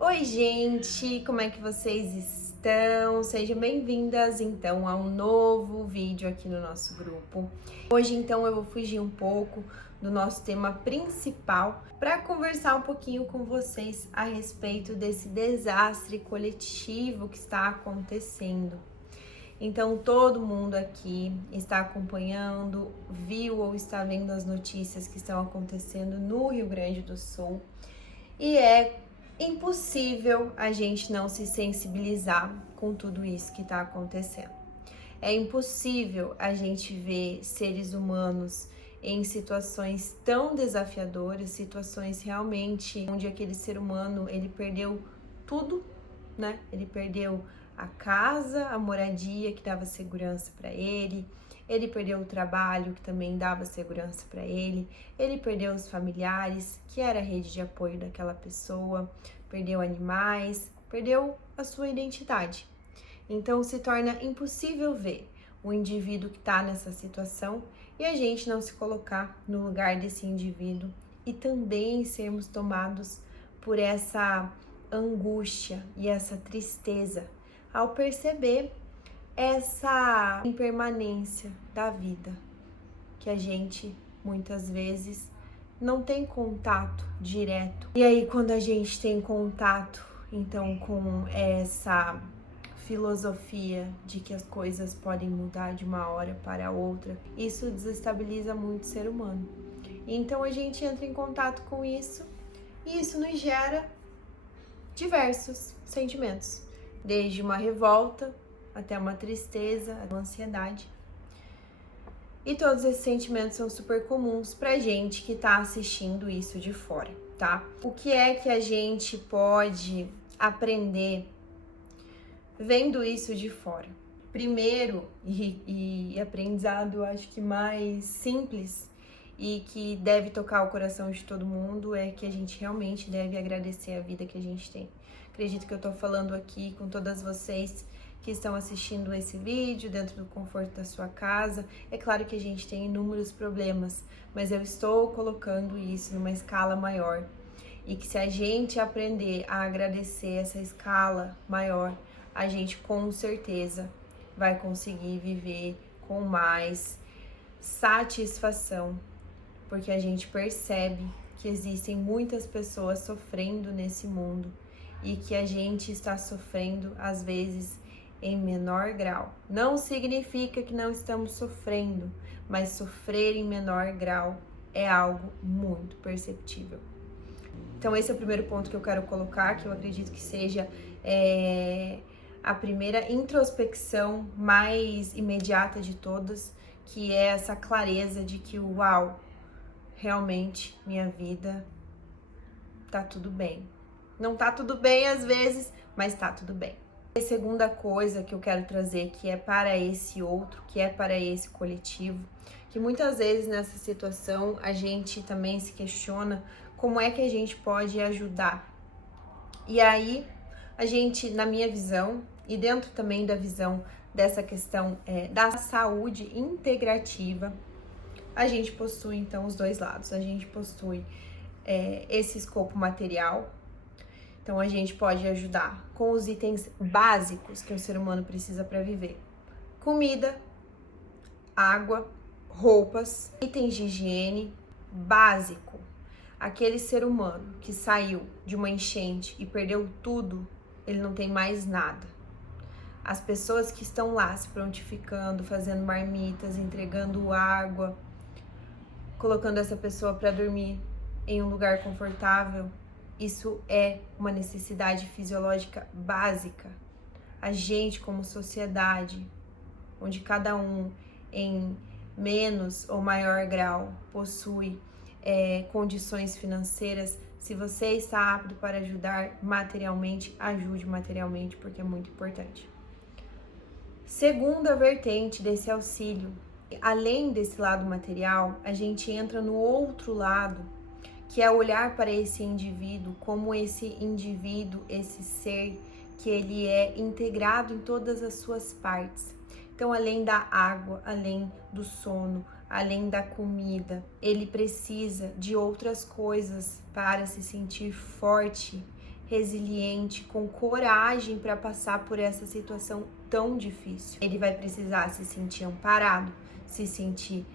Oi, gente, como é que vocês estão? Sejam bem-vindas, então, a um novo vídeo aqui no nosso grupo. Hoje, então, eu vou fugir um pouco do nosso tema principal para conversar um pouquinho com vocês a respeito desse desastre coletivo que está acontecendo. Então, todo mundo aqui está acompanhando, viu ou está vendo as notícias que estão acontecendo no Rio Grande do Sul e é impossível a gente não se sensibilizar com tudo isso que está acontecendo. É impossível a gente ver seres humanos em situações tão desafiadoras, situações realmente onde aquele ser humano ele perdeu tudo, né? Ele perdeu a casa, a moradia que dava segurança para ele perdeu o trabalho que também dava segurança para ele perdeu os familiares, que era a rede de apoio daquela pessoa, perdeu animais, perdeu a sua identidade. Então se torna impossível ver o indivíduo que está nessa situação e a gente não se colocar no lugar desse indivíduo e também sermos tomados por essa angústia e essa tristeza ao perceber essa impermanência da vida, que a gente muitas vezes não tem contato direto. E aí, quando a gente tem contato, então, com essa filosofia de que as coisas podem mudar de uma hora para outra, isso desestabiliza muito o ser humano. Então, a gente entra em contato com isso e isso nos gera diversos sentimentos, desde uma revolta até uma tristeza, uma ansiedade. E todos esses sentimentos são super comuns pra gente que tá assistindo isso de fora, tá? O que é que a gente pode aprender vendo isso de fora? Primeiro, e aprendizado acho que mais simples e que deve tocar o coração de todo mundo, é que a gente realmente deve agradecer a vida que a gente tem. Acredito que eu tô falando aqui com todas vocês que estão assistindo esse vídeo dentro do conforto da sua casa. É claro que a gente tem inúmeros problemas, mas eu estou colocando isso numa escala maior. E que se a gente aprender a agradecer essa escala maior, a gente com certeza vai conseguir viver com mais satisfação, porque a gente percebe que existem muitas pessoas sofrendo nesse mundo e que a gente está sofrendo às vezes em menor grau. Não significa que não estamos sofrendo, mas sofrer em menor grau é algo muito perceptível. Então esse é o primeiro ponto que eu quero colocar, que eu acredito que seja a primeira introspecção mais imediata de todas, que é essa clareza de que, uau, realmente minha vida tá tudo bem. Não tá tudo bem às vezes, mas tá tudo bem. A segunda coisa que eu quero trazer, que é para esse outro, que é para esse coletivo, que muitas vezes nessa situação a gente também se questiona como é que a gente pode ajudar. E aí, a gente, na minha visão, e dentro também da visão dessa questão da saúde integrativa, a gente possui então os dois lados. A gente possui esse escopo material. Então, a gente pode ajudar com os itens básicos que o ser humano precisa para viver: comida, água, roupas, itens de higiene básico. Aquele ser humano que saiu de uma enchente e perdeu tudo, ele não tem mais nada. As pessoas que estão lá se prontificando, fazendo marmitas, entregando água, colocando essa pessoa para dormir em um lugar confortável, isso é uma necessidade fisiológica básica. A gente, como sociedade, onde cada um em menos ou maior grau possui condições financeiras, se você está apto para ajudar materialmente, ajude materialmente, porque é muito importante. Segunda vertente desse auxílio, além desse lado material, a gente entra no outro lado, que é olhar para esse indivíduo como esse indivíduo, esse ser que ele é integrado em todas as suas partes. Então, além da água, além do sono, além da comida, ele precisa de outras coisas para se sentir forte resiliente, com coragem para passar por essa situação tão difícil. Ele vai precisar se sentir amparado, se sentir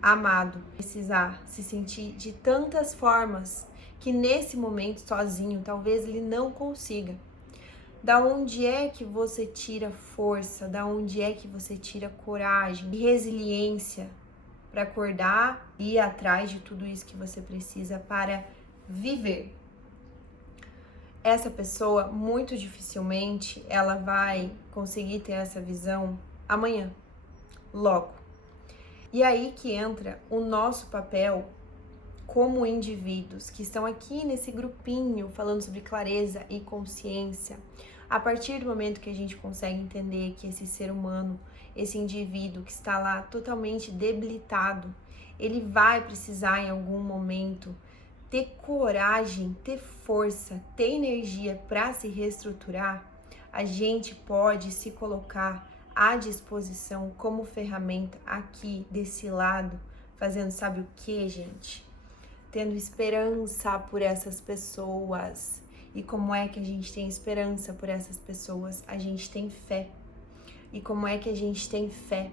amado, precisar se sentir de tantas formas que nesse momento sozinho talvez ele não consiga. Da onde é que você tira força? Da onde é que você tira coragem e resiliência para acordar e ir atrás de tudo isso que você precisa para viver? Essa pessoa, muito dificilmente, ela vai conseguir ter essa visão amanhã, logo. E aí que entra o nosso papel como indivíduos que estão aqui nesse grupinho falando sobre clareza e consciência. A partir do momento que a gente consegue entender que esse ser humano, esse indivíduo que está lá totalmente debilitado, ele vai precisar em algum momento ter coragem, ter força, ter energia para se reestruturar, a gente pode se colocar à disposição como ferramenta aqui desse lado, fazendo sabe o que, gente? Tendo esperança por essas pessoas. E como é que a gente tem esperança por essas pessoas? A gente tem fé. E como é que a gente tem fé?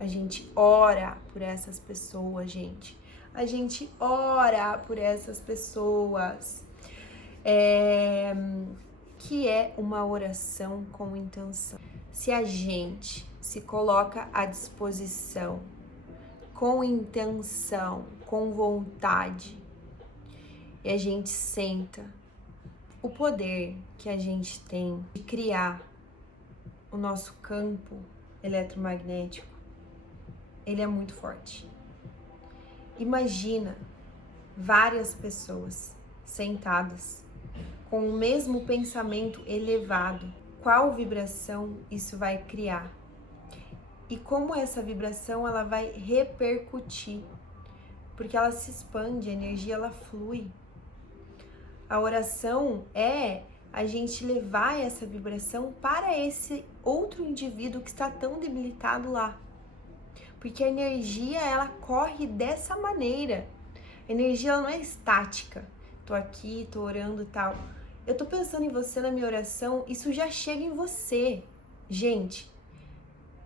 A gente ora por essas pessoas, gente. A gente ora por essas pessoas. Que é uma oração com intenção. Se a gente se coloca à disposição, com intenção, com vontade, e a gente senta o poder que a gente tem de criar o nosso campo eletromagnético, ele é muito forte. Imagina várias pessoas sentadas com o mesmo pensamento elevado. Qual vibração isso vai criar? E como essa vibração ela vai repercutir? Porque ela se expande, a energia ela flui. A oração é a gente levar essa vibração para esse outro indivíduo que está tão debilitado lá. Porque a energia, ela corre dessa maneira. A energia ela não é estática. Tô aqui, tô orando e tal. Eu tô pensando em você na minha oração, isso já chega em você. Gente,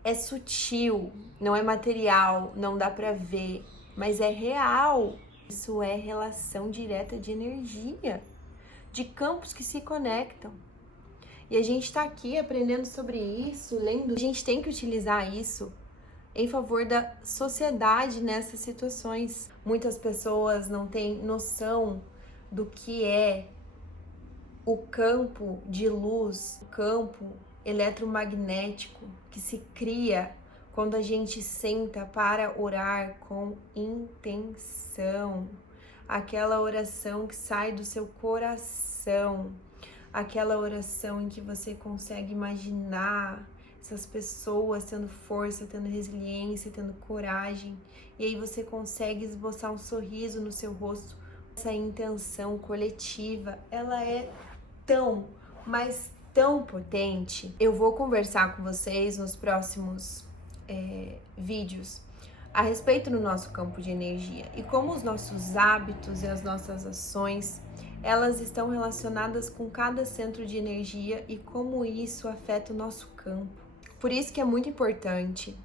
é sutil, não é material, não dá pra ver, mas é real. Isso é relação direta de energia, de campos que se conectam. E a gente tá aqui aprendendo sobre isso, lendo. A gente tem que utilizar isso em favor da sociedade nessas situações. Muitas pessoas não têm noção do que é o campo de luz, o campo eletromagnético que se cria quando a gente senta para orar com intenção. Aquela oração que sai do seu coração, aquela oração em que você consegue imaginar essas pessoas tendo força, tendo resiliência, tendo coragem, e aí você consegue esboçar um sorriso no seu rosto. Essa intenção coletiva, ela é tão, mas tão potente. Eu vou conversar com vocês nos próximos vídeos a respeito do nosso campo de energia e como os nossos hábitos e as nossas ações, elas estão relacionadas com cada centro de energia e como isso afeta o nosso campo. Por isso que é muito importante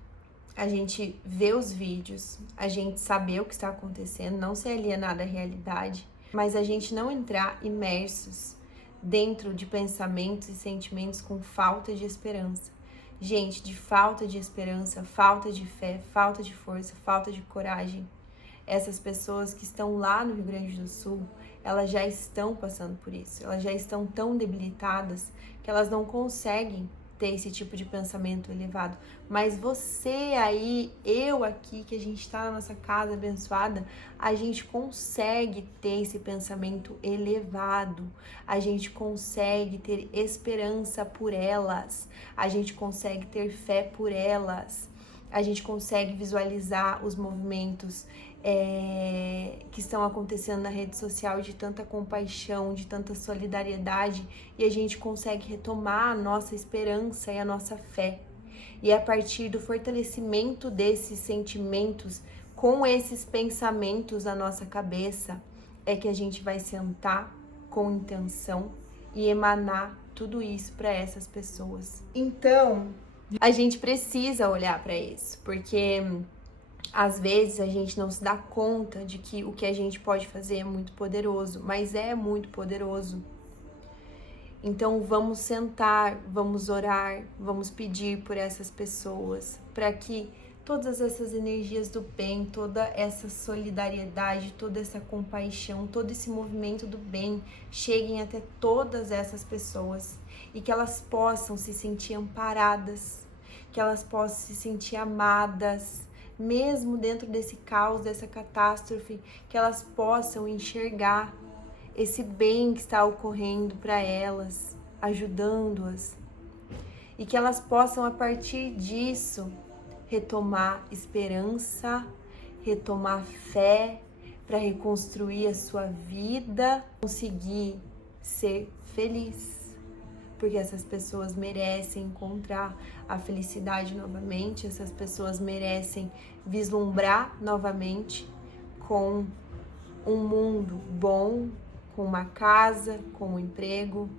a gente ver os vídeos, a gente saber o que está acontecendo, não se alienar da realidade, mas a gente não entrar imersos dentro de pensamentos e sentimentos com falta de esperança. Gente, de falta de esperança, falta de fé, falta de força, falta de coragem. Essas pessoas que estão lá no Rio Grande do Sul, elas já estão passando por isso. Elas já estão tão debilitadas que elas não conseguem ter esse tipo de pensamento elevado. Mas você aí, eu aqui, que a gente está na nossa casa abençoada, a gente consegue ter esse pensamento elevado. A gente consegue ter esperança por elas. A gente consegue ter fé por elas. A gente consegue visualizar os movimentos que estão acontecendo na rede social de tanta compaixão, de tanta solidariedade, e a gente consegue retomar a nossa esperança e a nossa fé. E a partir do fortalecimento desses sentimentos, com esses pensamentos na nossa cabeça, é que a gente vai sentar com intenção e emanar tudo isso para essas pessoas. Então, a gente precisa olhar para isso, porque às vezes a gente não se dá conta de que o que a gente pode fazer é muito poderoso, mas é muito poderoso. Então vamos sentar, vamos orar, vamos pedir por essas pessoas, para que todas essas energias do bem, toda essa solidariedade, toda essa compaixão, todo esse movimento do bem cheguem até todas essas pessoas e que elas possam se sentir amparadas, que elas possam se sentir amadas, mesmo dentro desse caos, dessa catástrofe, que elas possam enxergar esse bem que está ocorrendo para elas, ajudando-as, e que elas possam, a partir disso, retomar esperança, retomar fé para reconstruir a sua vida, conseguir ser feliz. Porque essas pessoas merecem encontrar a felicidade novamente, essas pessoas merecem vislumbrar novamente com um mundo bom, com uma casa, com um emprego,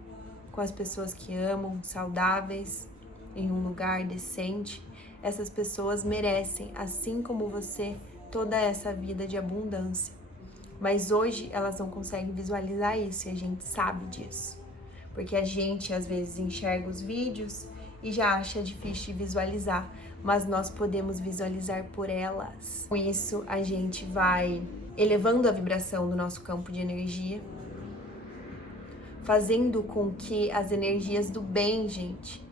com as pessoas que amam, saudáveis, em um lugar decente. Essas pessoas merecem, assim como você, toda essa vida de abundância. Mas hoje elas não conseguem visualizar isso e a gente sabe disso. Porque a gente às vezes enxerga os vídeos e já acha difícil de visualizar, mas nós podemos visualizar por elas. Com isso, a gente vai elevando a vibração do nosso campo de energia, fazendo com que as energias do bem, gente,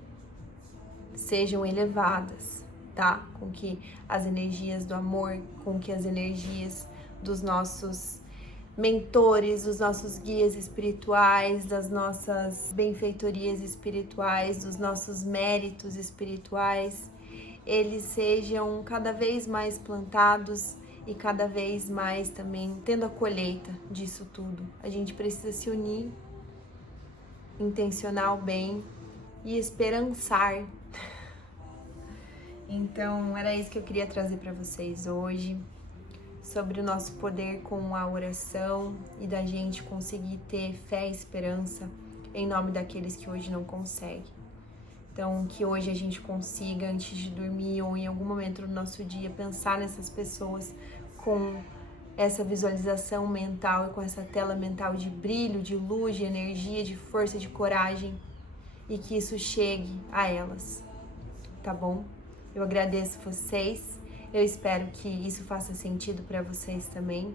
sejam elevadas, tá? Com que as energias do amor, com que as energias dos nossos mentores, dos nossos guias espirituais, das nossas benfeitorias espirituais, dos nossos méritos espirituais, eles sejam cada vez mais plantados e cada vez mais também tendo a colheita disso tudo. A gente precisa se unir, intencionar o bem e esperançar. Então, era isso que eu queria trazer para vocês hoje, sobre o nosso poder com a oração e da gente conseguir ter fé e esperança em nome daqueles que hoje não conseguem. Então, que hoje a gente consiga, antes de dormir ou em algum momento do nosso dia, pensar nessas pessoas com essa visualização mental e com essa tela mental de brilho, de luz, de energia, de força, de coragem, e que isso chegue a elas, tá bom? Eu agradeço vocês. Eu espero que isso faça sentido para vocês também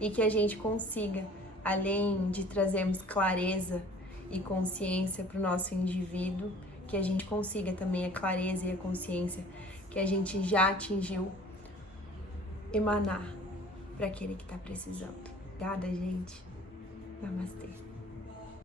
e que a gente consiga, além de trazermos clareza e consciência para o nosso indivíduo, que a gente consiga também a clareza e a consciência que a gente já atingiu, emanar para aquele que está precisando. Obrigada, gente. Namastê.